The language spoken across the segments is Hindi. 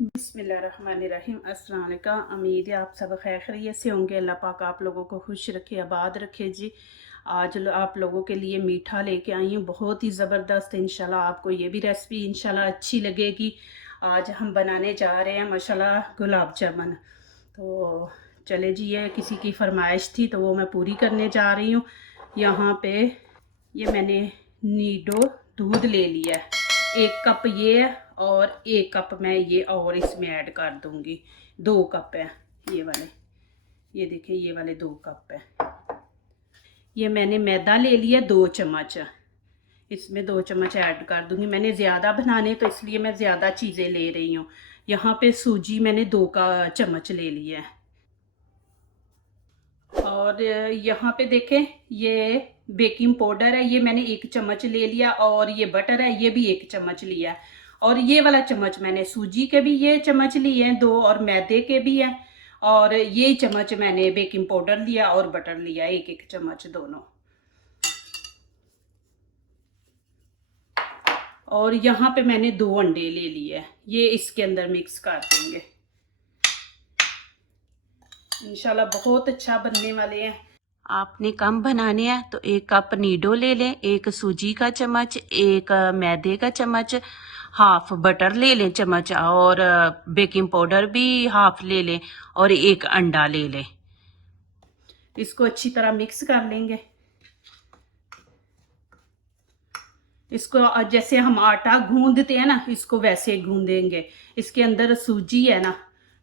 बिस्मिल्लाहिर्रहमानिर्रहीम। अस्सलाम वालेकुम। उम्मीद है आप सब खैर खैरियत से होंगे। अल्लाह पाक आप लोगों को खुश रखे, आबाद रखे जी। आज आप लोगों के लिए मीठा लेके आई हूँ, बहुत ही ज़बरदस्त। इंशाल्लाह आपको ये भी रेसिपी इंशाल्लाह अच्छी लगेगी। आज हम बनाने जा रहे हैं माशाल्लाह गुलाब जामुन। तो चले जी, ये किसी की फरमाइश थी तो वो मैं पूरी करने जा रही हूँ। यहाँ पे ये मैंने नीडो दूध ले लिया है, 1 कप ये है, और 1 कप मैं ये और इसमें ऐड कर दूंगी। 2 कप है ये वाले, ये देखिए ये वाले 2 कप है। ये मैंने मैदा ले लिया 2 चम्मच, इसमें 2 चम्मच ऐड कर दूंगी। मैंने ज़्यादा बनाने तो इसलिए मैं ज़्यादा चीज़ें ले रही हूँ। यहाँ पे सूजी मैंने 2 चम्मच ले लिया है। और यहाँ पे देखें ये बेकिंग पाउडर है, ये मैंने 1 चम्मच ले लिया, और ये बटर है ये भी 1 चम्मच लिया। और ये वाला चम्मच मैंने सूजी के भी ये चम्मच लिए हैं 2, और मैदे के भी हैं। और ये चम्मच मैंने बेकिंग पाउडर लिया और बटर लिया, 1-1 चम्मच दोनों। और यहाँ पे मैंने 2 अंडे ले लिए हैं, ये इसके अंदर मिक्स कर देंगे। इंशाल्लाह बहुत अच्छा बनने वाले हैं। आपने कम बनाने हैं तो 1 कप नीडो ले लें, 1 सूजी का चम्मच, 1 मैदे का चम्मच, हाफ बटर ले लें चम्मच, और बेकिंग पाउडर भी हाफ ले लें, और 1 अंडा ले लें। इसको अच्छी तरह मिक्स कर लेंगे। इसको जैसे हम आटा गूंदते हैं ना, इसको वैसे गूंदेंगे। इसके अंदर सूजी है ना,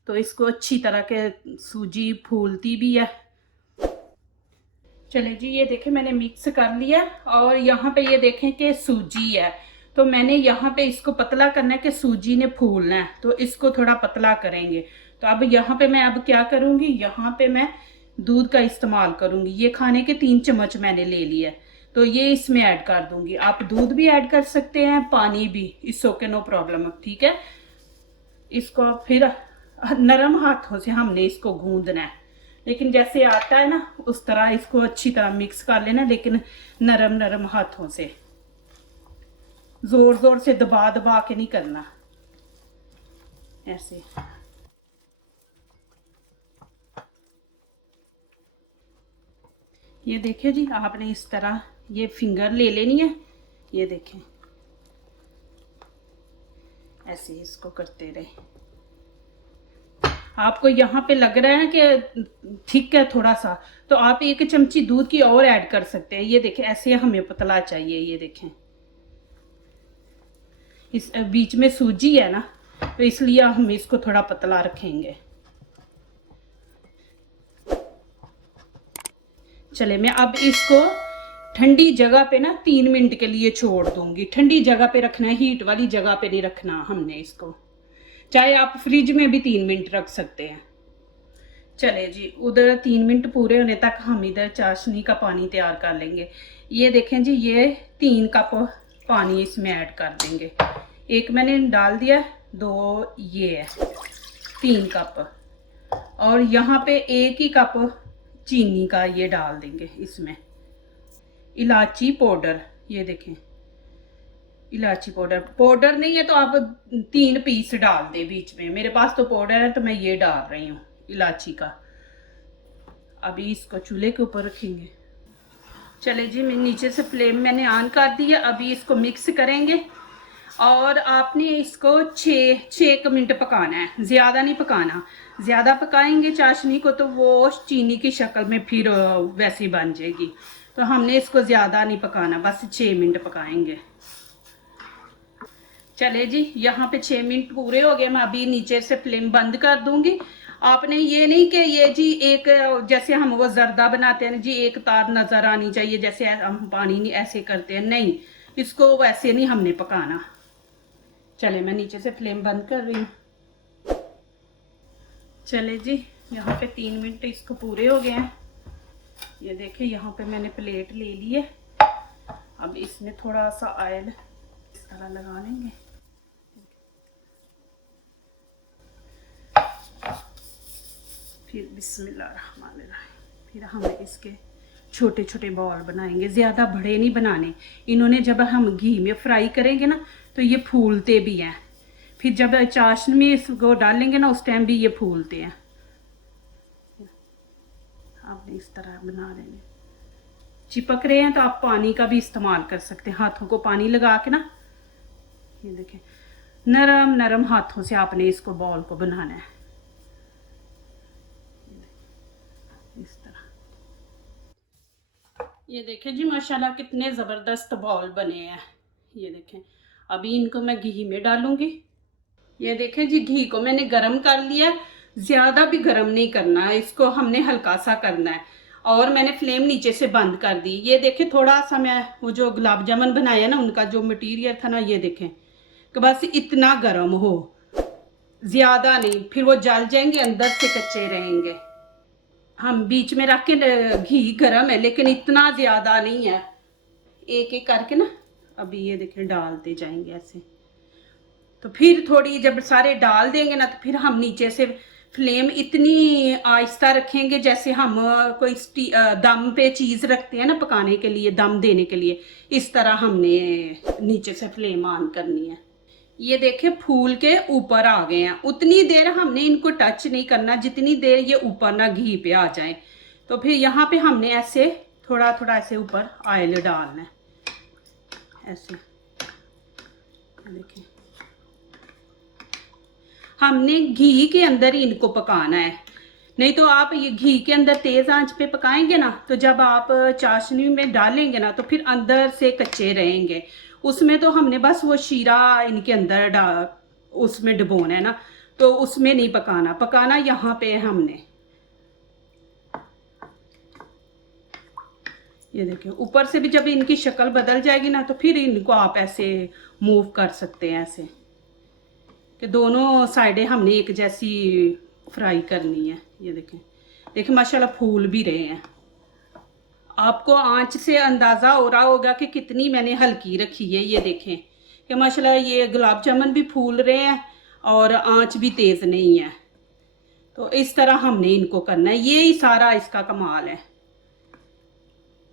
तो इसको अच्छी तरह के सूजी फूलती भी है। चले जी, ये देखें मैंने मिक्स कर लिया। और यहाँ पे ये देखें कि सूजी है, तो मैंने यहाँ पे इसको पतला करना है कि सूजी ने फूलना है, तो इसको थोड़ा पतला करेंगे। तो अब यहाँ पे मैं अब क्या करूँगी, यहाँ पे मैं दूध का इस्तेमाल करूँगी। ये खाने के 3 चम्मच मैंने ले लिया, तो ये इसमें ऐड कर दूँगी। आप दूध भी ऐड कर सकते हैं, पानी भी, इट्स ओके, नो प्रॉब्लम, ठीक है। इसको फिर नरम हाथों से हमने इसको गूंदना है, लेकिन जैसे आता है ना उस तरह इसको अच्छी तरह मिक्स कर लेना, लेकिन नरम नरम हाथों से, जोर जोर से दबा दबा के नहीं करना, ऐसे। ये देखिए जी, आपने इस तरह ये फिंगर ले लेनी है। ये देखें ऐसे इसको करते रहे। आपको यहाँ पे लग रहा है कि ठीक है थोड़ा सा, तो आप 1 चमची दूध की और ऐड कर सकते हैं। ये देखें ऐसे हमें पतला चाहिए। ये देखें इस बीच में सूजी है ना, तो इसलिए हम इसको थोड़ा पतला रखेंगे। चले, मैं अब इसको ठंडी जगह पे ना 3 मिनट के लिए छोड़ दूंगी। ठंडी जगह पे रखना है, हीट वाली जगह पे नहीं रखना हमने इसको। चाहे आप फ्रिज में भी 3 मिनट रख सकते हैं। चले जी, उधर 3 मिनट पूरे होने तक हम इधर चाशनी का पानी तैयार कर लेंगे। ये देखें जी, ये 3 कप पानी इसमें ऐड कर देंगे। 1 मैंने डाल दिया, 2 ये है, 3 कप। और यहाँ पे 1 ही कप चीनी का ये डाल देंगे इसमें। इलायची पाउडर, ये देखें इलायची पाउडर, पाउडर नहीं है तो आप 3 पीस डाल दें बीच में। मेरे पास तो पाउडर है तो मैं ये डाल रही हूँ इलायची का। अभी इसको चूल्हे के ऊपर रखेंगे। चले जी, मैं नीचे से फ्लेम मैंने ऑन कर दी है। अभी इसको मिक्स करेंगे, और आपने इसको 6 मिनट पकाना है, ज़्यादा नहीं पकाना। ज़्यादा पकाएंगे चाशनी को तो वो चीनी की शक्ल में फिर वैसी बन जाएगी, तो हमने इसको ज़्यादा नहीं पकाना, बस 6 मिनट पकाएंगे। चले जी, यहाँ पे 6 मिनट पूरे हो गए। मैं अभी नीचे से फ्लेम बंद कर दूंगी। आपने ये नहीं कि ये जी एक, जैसे हम वो जर्दा बनाते हैं जी, एक तार नजर आनी चाहिए जैसे हम पानी नहीं ऐसे करते हैं, नहीं, इसको वैसे नहीं हमने पकाना। चले, मैं नीचे से फ्लेम बंद कर रही हूँ। चले जी, यहाँ पे 3 मिनट इसको पूरे हो गए हैं। ये देखिए यहाँ पे मैंने प्लेट ले ली है। अब इसमें थोड़ा सा ऑयल इस तरह लगा लेंगे। फिर बिस्मिल्लाहिर्रहमानिर्रहीम, फिर हम इसके छोटे छोटे बॉल बनाएंगे। ज़्यादा बड़े नहीं बनाने, इन्होंने जब हम घी में फ्राई करेंगे ना तो ये फूलते भी हैं। फिर जब चाशनी में इसको डालेंगे ना उस टाइम भी ये फूलते हैं। आपने इस तरह बना लेंगे। चिपक रहे हैं तो आप पानी का भी इस्तेमाल कर सकते हैं, हाथों को पानी लगा के ना। ये देखें, नरम नरम हाथों से आपने इसको बॉल को बनाना है इस तरह। ये देखें जी माशाल्लाह कितने ज़बरदस्त बॉल बने हैं। ये देखें, अभी इनको मैं घी में डालूंगी। ये देखें जी, घी को मैंने गरम कर लिया, ज़्यादा भी गरम नहीं करना है इसको, हमने हल्का सा करना है। और मैंने फ्लेम नीचे से बंद कर दी। ये देखें, थोड़ा सा मैं वो जो गुलाब जामुन बनाया ना उनका जो मटीरियल था ना, ये देखें कि बस इतना गर्म हो, ज़्यादा नहीं, फिर वो जल जाएंगे, अंदर से कच्चे रहेंगे। हम बीच में रख के, घी गर्म है लेकिन इतना ज़्यादा नहीं है। एक एक करके ना अभी ये देखें डालते जाएंगे ऐसे। तो फिर थोड़ी जब सारे डाल देंगे ना तो फिर हम नीचे से फ्लेम इतनी आहिस्ता रखेंगे जैसे हम कोई दम पे चीज़ रखते हैं ना पकाने के लिए, दम देने के लिए, इस तरह हमने नीचे से फ्लेम ऑन करनी है। ये देखें फूल के ऊपर आ गए हैं। उतनी देर हमने इनको टच नहीं करना जितनी देर ये ऊपर ना घी पे आ जाए। तो फिर यहाँ पे हमने ऐसे थोड़ा थोड़ा ऐसे ऊपर ऑयल डालना है ऐसे। देखिए, हमने घी के अंदर ही इनको पकाना है, नहीं तो आप ये घी के अंदर तेज़ आंच पे पकाएंगे ना तो जब आप चाशनी में डालेंगे ना तो फिर अंदर से कच्चे रहेंगे। उसमें तो हमने बस वो शीरा इनके अंदर उसमें डुबोना है ना, तो उसमें नहीं पकाना, पकाना यहाँ पे है हमने। ये देखिए, ऊपर से भी जब इनकी शक्ल बदल जाएगी ना तो फिर इनको आप ऐसे मूव कर सकते हैं ऐसे कि दोनों साइडें हमने एक जैसी फ्राई करनी है। ये देखें, देखिए माशाल्लाह फूल भी रहे हैं। आपको आंच से अंदाज़ा हो रहा होगा कि कितनी मैंने हल्की रखी है। ये देखें कि माशाल्लाह ये गुलाब जामुन भी फूल रहे हैं और आंच भी तेज़ नहीं है। तो इस तरह हमने इनको करना है, ये ही सारा इसका कमाल है।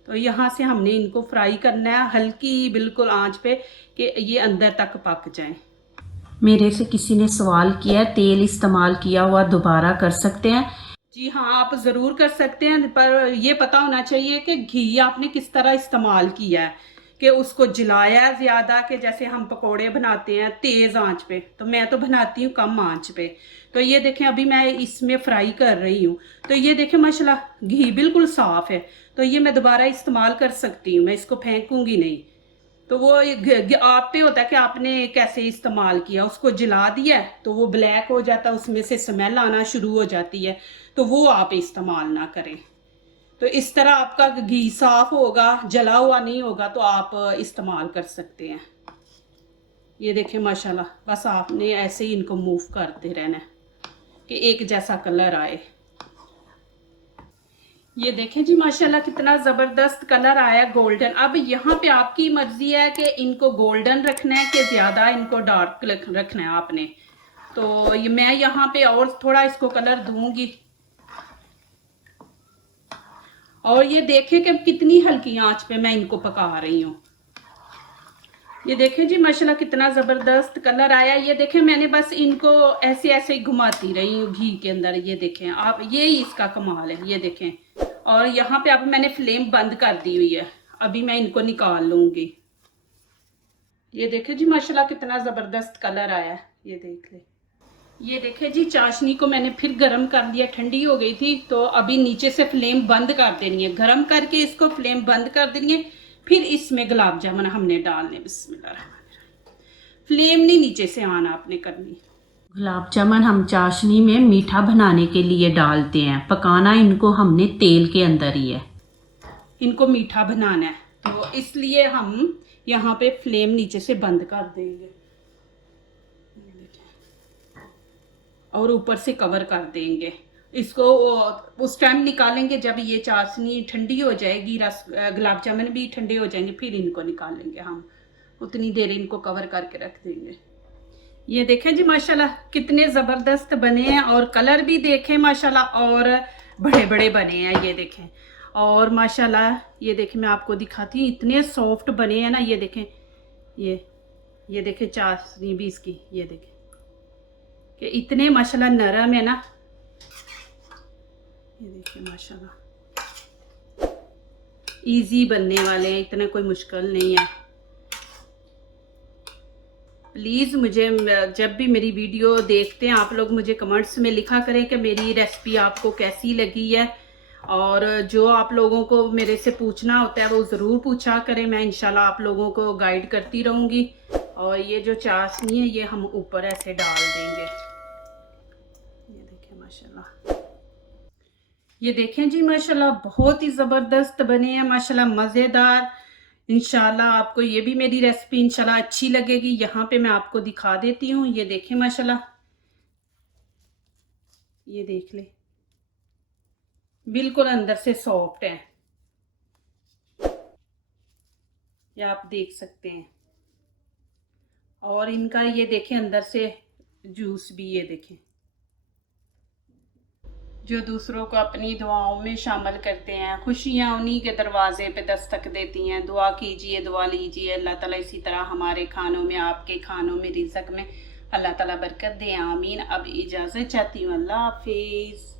तो यहाँ से हमने इनको फ्राई करना है हल्की बिल्कुल आंच पे कि ये अंदर तक पक जाएं। मेरे से किसी ने सवाल किया है तेल इस्तेमाल किया हुआ दोबारा कर सकते हैं? जी हाँ, आप ज़रूर कर सकते हैं, पर ये पता होना चाहिए कि घी आपने किस तरह इस्तेमाल किया है, कि उसको जलाया ज़्यादा कि जैसे हम पकोड़े बनाते हैं तेज़ आंच पे, तो मैं तो बनाती हूँ कम आंच पे। तो ये देखें अभी मैं इसमें फ्राई कर रही हूँ, तो ये देखें माशाल्लाह घी बिल्कुल साफ़ है, तो ये मैं दोबारा इस्तेमाल कर सकती हूँ, मैं इसको फेंकूँगी नहीं। तो वो आप पे होता है कि आपने कैसे इस्तेमाल किया। उसको जला दिया तो वो ब्लैक हो जाता है, उसमें से स्मेल आना शुरू हो जाती है, तो वो आप इस्तेमाल ना करें। तो इस तरह आपका घी साफ होगा, जला हुआ नहीं होगा, तो आप इस्तेमाल कर सकते हैं। ये देखें माशाल्लाह, बस आपने ऐसे ही इनको मूव करते रहना है कि एक जैसा कलर आए। ये देखें जी माशाल्लाह कितना ज़बरदस्त कलर आया गोल्डन। अब यहाँ पे आपकी मर्जी है कि इनको गोल्डन रखना है कि ज़्यादा इनको डार्क रखना है आपने। तो ये मैं यहाँ पे और थोड़ा इसको कलर दूंगी। और ये देखें कि कितनी हल्की आंच पे मैं इनको पका रही हूँ। ये देखें जी माशाल्लाह कितना ज़बरदस्त कलर आया। ये देखें मैंने बस इनको ऐसे ऐसे ही घुमाती रही हूँ घी के अंदर। ये देखें आप, ये ही इसका कमाल है। ये देखें, और यहाँ पे अब मैंने फ्लेम बंद कर दी हुई है, अभी मैं इनको निकाल लूँगी। ये देखें जी माशाल्लाह कितना ज़बरदस्त कलर आया है। ये देख ले। ये देखें जी चाशनी को मैंने फिर गर्म कर दिया, ठंडी हो गई थी, तो अभी नीचे से फ्लेम बंद कर देनी है, गर्म करके इसको फ्लेम बंद कर देनी है। फिर इसमें गुलाब जामुन हमने डालने, बिस्मिल्लाह। फ्लेम नहीं नीचे से ऑन आपने करनी। गुलाब जामुन हम चाशनी में मीठा बनाने के लिए डालते हैं, पकाना इनको हमने तेल के अंदर ही है। इनको मीठा बनाना है तो इसलिए हम यहाँ पे फ्लेम नीचे से बंद कर देंगे और ऊपर से कवर कर देंगे इसको। उस टाइम निकालेंगे जब ये चाशनी ठंडी हो जाएगी, गुलाब जामुन भी ठंडे हो जाएंगे, फिर इनको निकालेंगे हम। उतनी देर इनको कवर करके रख देंगे। ये देखें जी माशाल्लाह कितने ज़बरदस्त बने हैं, और कलर भी देखें माशाल्लाह, और बड़े बड़े बने हैं। ये देखें, और माशाल्लाह ये देखें मैं आपको दिखाती हूँ, इतने सॉफ्ट बने हैं ना। ये देखें, ये देखें चाशनी भी इसकी, ये देखें कि इतने माशाल्लाह नरम है ना, ये देखिए माशाल्लाह इजी बनने वाले हैं, इतना कोई मुश्किल नहीं है। प्लीज़ मुझे जब भी मेरी वीडियो देखते हैं आप लोग मुझे कमेंट्स में लिखा करें कि मेरी रेसिपी आपको कैसी लगी है, और जो आप लोगों को मेरे से पूछना होता है वो ज़रूर पूछा करें, मैं इंशाल्लाह आप लोगों को गाइड करती रहूँगी। और ये जो चाशनी है ये हम ऊपर ऐसे डाल देंगे, ये देखें माशाल्लाह, ये देखें जी माशाल्लाह बहुत ही ज़बरदस्त बने हैं माशाल्लाह, मज़ेदार। इंशाल्लाह आपको ये भी मेरी रेसिपी इंशाल्लाह अच्छी लगेगी। यहाँ पे मैं आपको दिखा देती हूँ, ये देखें माशाल्लाह, ये देख ले बिल्कुल अंदर से सॉफ्ट है, ये आप देख सकते हैं। और इनका ये देखें अंदर से जूस भी, ये देखें। जो दूसरों को अपनी दुआओं में शामिल करते हैं, खुशियाँ उन्हीं के दरवाजे पे दस्तक देती हैं। दुआ कीजिए, दुआ लीजिए, अल्लाह ताला इसी तरह हमारे खानों में, आपके खानों में, रिज़्क़ में अल्लाह ताला बरकत दे, आमीन। अब इजाज़त चाहती हूँ, अल्लाह हाफिज़।